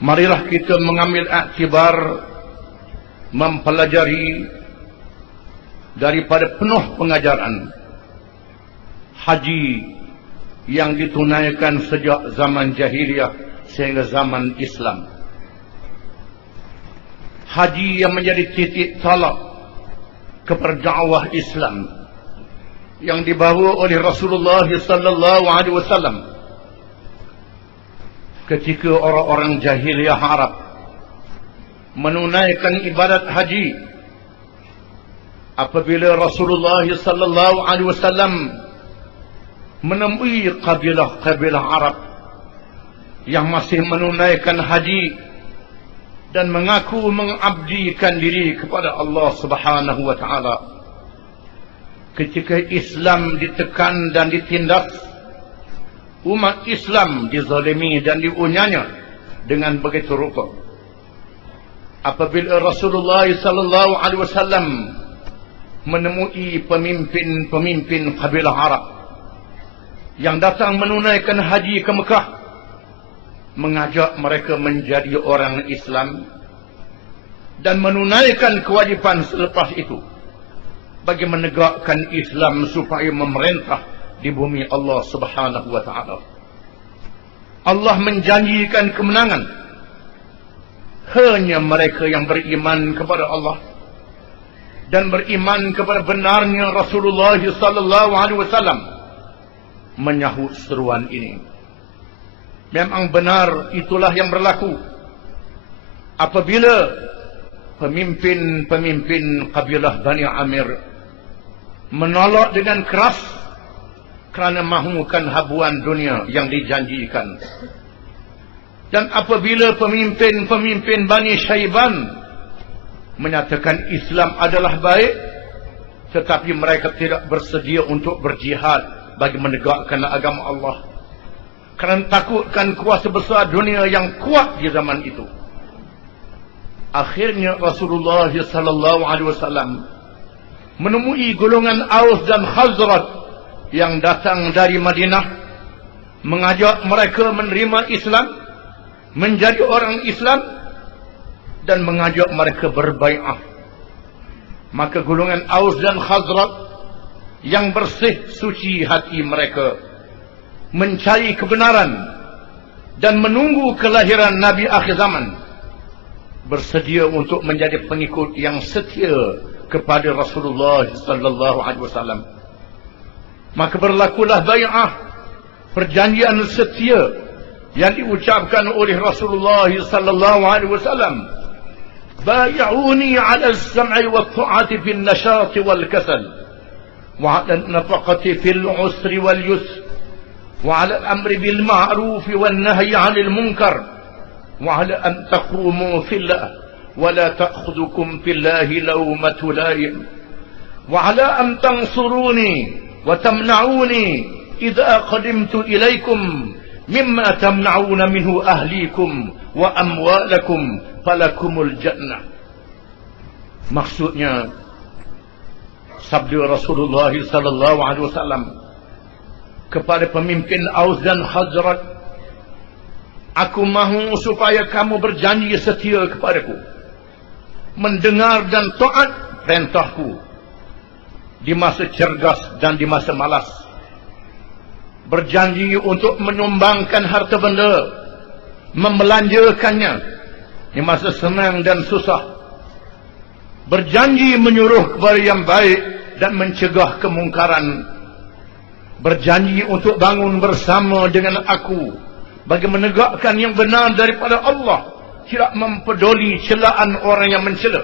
marilah kita mengambil iktibar, mempelajari daripada penuh pengajaran haji yang ditunaikan sejak zaman jahiliyah sehingga zaman Islam. Haji yang menjadi titik tolak kepada dakwah Islam yang dibawa oleh Rasulullah sallallahu alaihi wasallam ketika orang-orang jahiliyah Arab menunaikan ibadat haji. Apabila Rasulullah sallallahu alaihi wasallam menemui kabilah-kabilah Arab yang masih menunaikan haji dan mengaku mengabdikan diri kepada Allah Subhanahu wa taala, ketika Islam ditekan dan ditindas, umat Islam dizalimi dan diunyanya dengan begitu rupa. Apabila Rasulullah sallallahu alaihi wasallam menemui pemimpin-pemimpin kabilah Arab yang datang menunaikan haji ke Mekah, mengajak mereka menjadi orang Islam dan menunaikan kewajipan selepas itu bagi menegakkan Islam supaya memerintah di bumi Allah Subhanahu wa taala. Allah menjanjikan kemenangan hanya mereka yang beriman kepada Allah dan beriman kepada benarnya Rasulullah sallallahu alaihi wasallam menyahut seruan ini. Memang benar itulah yang berlaku apabila pemimpin-pemimpin kabilah Bani Amir menolak dengan keras kerana mahukan habuan dunia yang dijanjikan. Dan apabila pemimpin-pemimpin Bani Syaiban menyatakan Islam adalah baik, tetapi mereka tidak bersedia untuk berjihad bagi menegakkan agama Allah kerana takutkan kuasa besar dunia yang kuat di zaman itu. Akhirnya Rasulullah sallallahu alaihi wasallam menemui golongan Aus dan Khazraj yang datang dari Madinah, mengajak mereka menerima Islam, menjadi orang Islam, dan mengajak mereka berbai'ah. Maka golongan Aus dan Khazraj yang bersih suci hati mereka mencari kebenaran dan menunggu kelahiran Nabi akhir zaman, bersedia untuk menjadi pengikut yang setia kepada Rasulullah sallallahu alaihi wasallam. Maka berlakulah bai'ah, perjanjian setia yang diucapkan oleh Rasulullah sallallahu alaihi wasallam. Bai'uni 'ala as-sam'i wat-ta'ati fil nashati wal kasal wa 'ala an-nafaqati fil 'usri wal yusr wa 'ala al-amri bil ma'ruf wan nahyi 'anil munkar wa 'ala an taqumu fillah wa la ta'khudhukum fillahi lawmatu laim wa 'ala an tansuruni wa tamna'uni idza qadimtu ilaykum mimma tamna'una minhu ahlikum wa amwalakum falakumul jannah. Maksudnya sabda Rasulullah sallallahu alaihi wasallam kepada pemimpin Aus dan Khazraj, aku mahu supaya kamu berjanji setia kepadaku, mendengar dan taat perintahku di masa cergas dan di masa malas, berjanji untuk menyumbangkan harta benda, membelanjakannya di masa senang dan susah, berjanji menyuruh kepada yang baik dan mencegah kemungkaran, berjanji untuk bangun bersama dengan aku bagi menegakkan yang benar daripada Allah, tidak mempeduli celaan orang yang mencela,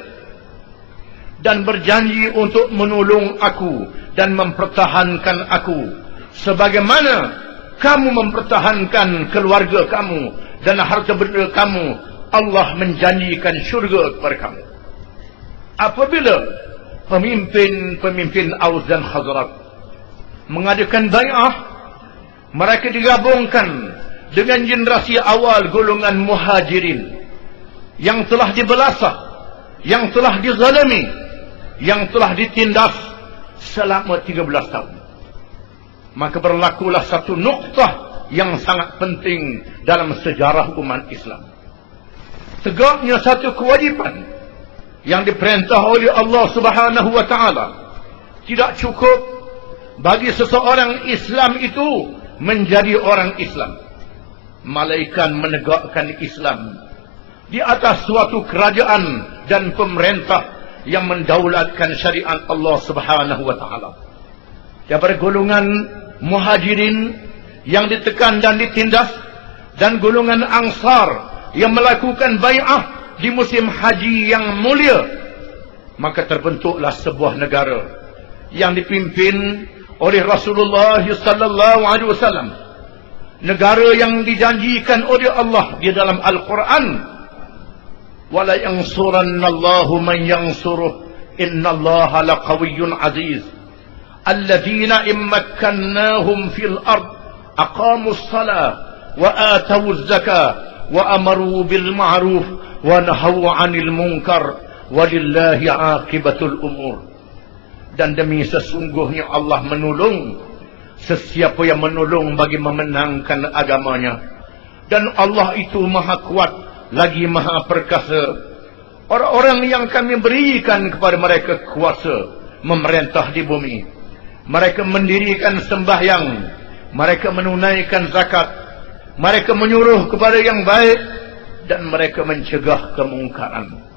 dan berjanji untuk menolong aku dan mempertahankan aku sebagaimana kamu mempertahankan keluarga kamu dan harta benda kamu. Allah menjanjikan syurga kepada kamu. Apabila pemimpin Aus dan Khazraj mengadakan bai'ah, mereka digabungkan dengan generasi awal golongan Muhajirin yang telah dibelasah, yang telah dizalimi, yang telah ditindas selama 13 tahun. Maka berlakulah satu nuktah yang sangat penting dalam sejarah umat Islam. tegaknya satu kewajipan yang diperintah oleh Allah Subhanahu wa taala. Tidak cukup bagi seseorang Islam itu menjadi orang Islam, melainkan menegakkan Islam di atas suatu kerajaan dan pemerintah yang mendaulatkan syariat Allah Subhanahu wa taala. Daripada golongan Muhajirin yang ditekan dan ditindas, dan golongan Ansar yang melakukan bai'ah di musim haji yang mulia, maka terbentuklah sebuah negara yang dipimpin oleh Rasulullah sallallahu alaihi wasallam, negara yang dijanjikan oleh Allah di dalam Al-Quran, wala yansurannallahu man yansuruh innallaha laqawiyyun aziz alladzina immakkannahum fil ard aqamus salah wa atawuz zakah wa amaru bil ma'ruf wa nahaw 'anil munkar walillahi 'aqibatul umur. Dan demi sesungguhnya Allah menolong sesiapa yang menolong bagi memenangkan agamanya, dan Allah itu maha kuat lagi maha perkasa. Orang-orang yang kami berikan kepada mereka kuasa memerintah di bumi, mereka mendirikan sembahyang, mereka menunaikan zakat, mereka menyuruh kepada yang baik, dan mereka mencegah kemungkaran.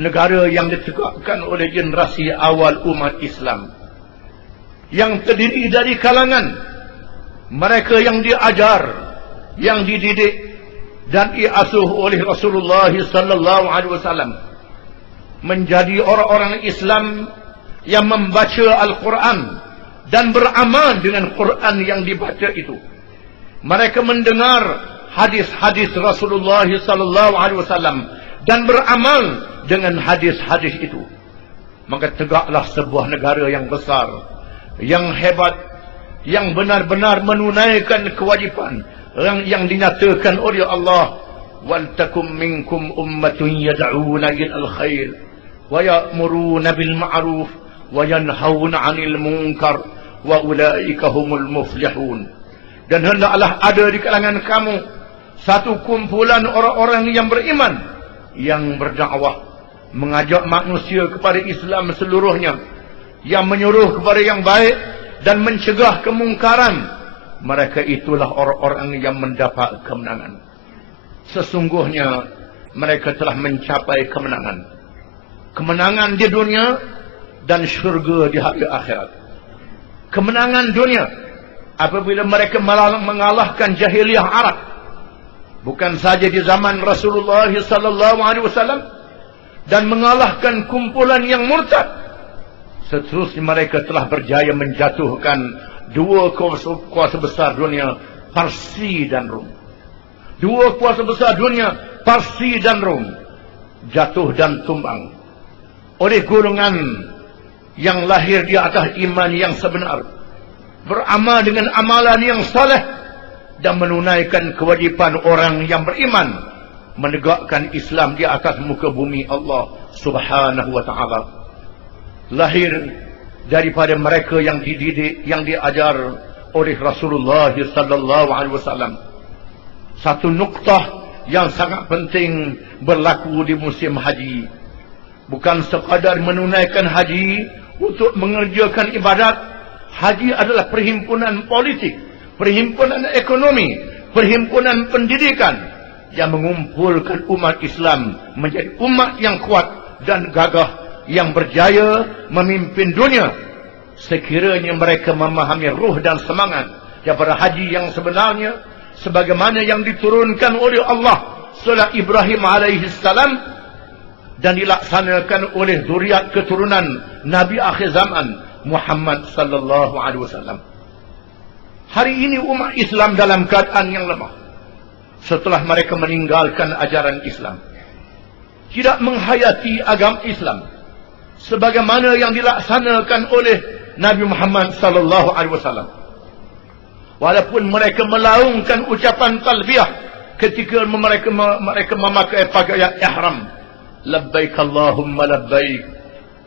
Negara yang ditegakkan oleh generasi awal umat Islam, yang terdiri dari kalangan mereka yang diajar, yang dididik dan diasuh oleh Rasulullah sallallahu alaihi wasallam, menjadi orang-orang Islam yang membaca Al-Quran dan beramal dengan Quran yang dibaca itu. Mereka mendengar hadis-hadis Rasulullah sallallahu alaihi wasallam dan beramal dengan hadis-hadis itu. Maka tegaklah sebuah negara yang besar, yang hebat, yang benar-benar menunaikan kewajipan yang dinyatakan oleh Allah. Wal takum minkum ummatun yad'una ilal khair wa ya'muruna bil ma'ruf wa yanhauna 'anil munkar wa ulaika humul muflihun. Dan hendaklah ada di kalangan kamu satu kumpulan orang-orang yang beriman, yang berdakwah, mengajak manusia kepada Islam seluruhnya, yang menyuruh kepada yang baik dan mencegah kemungkaran. Mereka itulah orang-orang yang mendapat kemenangan. Sesungguhnya mereka telah mencapai kemenangan, kemenangan di dunia dan syurga di hari akhirat. Kemenangan dunia apabila mereka mengalahkan jahiliyah Arab, bukan saja di zaman Rasulullah sallallahu alaihi wasallam, dan mengalahkan kumpulan yang murtad. Seterusnya mereka telah berjaya menjatuhkan dua kuasa besar dunia, Parsi dan Rom. Dua kuasa besar dunia, Parsi dan Rom, jatuh dan tumbang oleh golongan yang lahir di atas iman yang sebenar, beramal dengan amalan yang saleh, dan menunaikan kewajipan orang yang beriman, menegakkan Islam di atas muka bumi Allah Subhanahu wa ta'ala. Lahir daripada mereka yang dididik, yang diajar oleh Rasulullah sallallahu alaihi wasallam. Satu nuktah yang sangat penting berlaku di musim haji. Bukan sekadar menunaikan haji untuk mengerjakan ibadat. Haji adalah perhimpunan politik, perhimpunan ekonomi, perhimpunan pendidikan yang mengumpulkan umat Islam menjadi umat yang kuat dan gagah, yang berjaya memimpin dunia. Sekiranya mereka memahami ruh dan semangat daripada haji yang sebenarnya, sebagaimana yang diturunkan oleh Allah surah Ibrahim alaihissalam dan dilaksanakan oleh zuriat keturunan Nabi akhir zaman Muhammad sallallahu alaihi wasallam. Hari ini umat Islam dalam keadaan yang lemah setelah mereka meninggalkan ajaran Islam, tidak menghayati agama Islam sebagaimana yang dilaksanakan oleh Nabi Muhammad sallallahu alaihi wasallam. Walaupun mereka melaungkan ucapan talbiyah ketika mereka memakai pakaian ihram, labbaik Allahumma labbaik,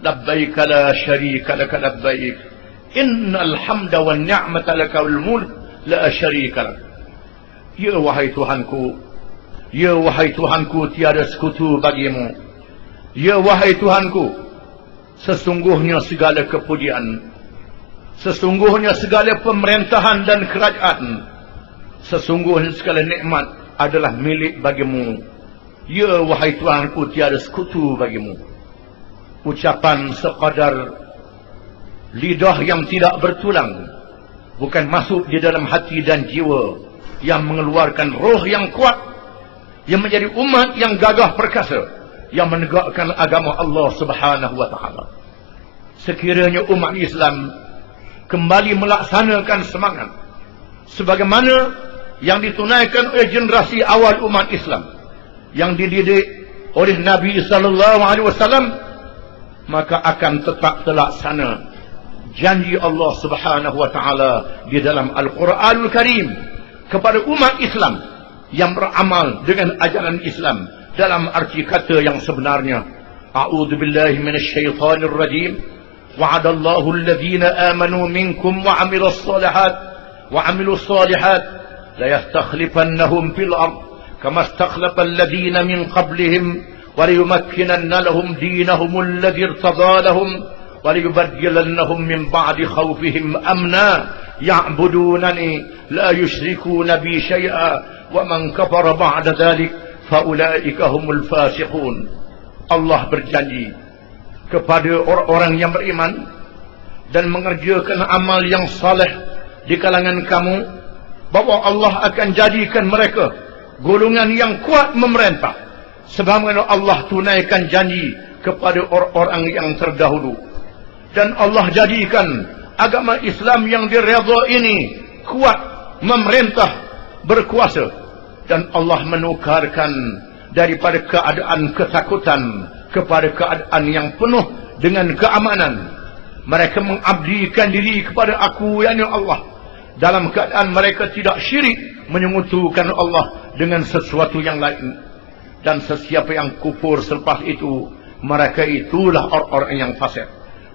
labbaik la syarika laka labbaik, innal hamda wan ni'mata laka wal mulk la syarika lak. Ya wahai Tuhanku, Ya wahai Tuhanku, tiada sekutu bagimu. Ya wahai Tuhanku, sesungguhnya segala kepujian, sesungguhnya segala pemerintahan dan kerajaan, sesungguhnya segala nikmat adalah milik bagimu. Ya wahai Tuhanku, tiada sekutu bagimu. Ucapan sekadar lidah yang tidak bertulang, bukan masuk di dalam hati dan jiwa, yang mengeluarkan roh yang kuat, yang menjadi umat yang gagah perkasa, yang menegakkan agama Allah Subhanahu wa taala. Sekiranya umat Islam kembali melaksanakan semangat sebagaimana yang ditunaikan oleh generasi awal umat Islam yang dididik oleh Nabi sallallahu alaihi wasallam, maka akan tetap terlaksana janji Allah Subhanahu wa taala di dalam Al-Qur'anul Karim kepada umat Islam yang beramal dengan ajaran Islam dalam arti kata yang sebenarnya. A'udzu billahi minasyaitonir rajim. Wa'adallahu alladhina amanu minkum wa 'amilus shalihat la yastakhlifannahum fil ard kama istakhlafa alladhina min qablihim wa liyumakkinanna lahum dinahum alladhi irtada lahum wa liyubaddilannahum min ba'di khawfihim amna ya'budunani la yushrikuna bi syai'a wa man kafara ba'da dhalik faulaika humul fasiqun. Allah berjanji kepada orang-orang yang beriman dan mengerjakan amal yang saleh di kalangan kamu, bahwa Allah akan jadikan mereka golongan yang kuat memerintah sebagaimana Allah tunaikan janji kepada orang-orang yang terdahulu. Dan Allah jadikan agama Islam yang diredha ini kuat memerintah, berkuasa, dan Allah menukarkan daripada keadaan ketakutan kepada keadaan yang penuh dengan keamanan. Mereka mengabdikan diri kepada Aku, yakni Allah, dalam keadaan mereka tidak syirik menyekutukan Allah dengan sesuatu yang lain. Dan sesiapa yang kufur selepas itu, mereka itulah orang-orang yang fasik.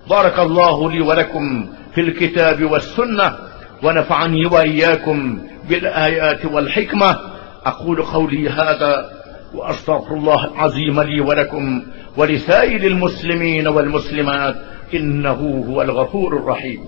Barakallahu li wa lakum fil kitab was sunnah wa nafa'ani wa iyyakum bil ayati wal hikmah. أقول قولي هذا وأستغفر الله العظيم لي ولكم ولسائر المسلمين والمسلمات إنه هو الغفور الرحيم.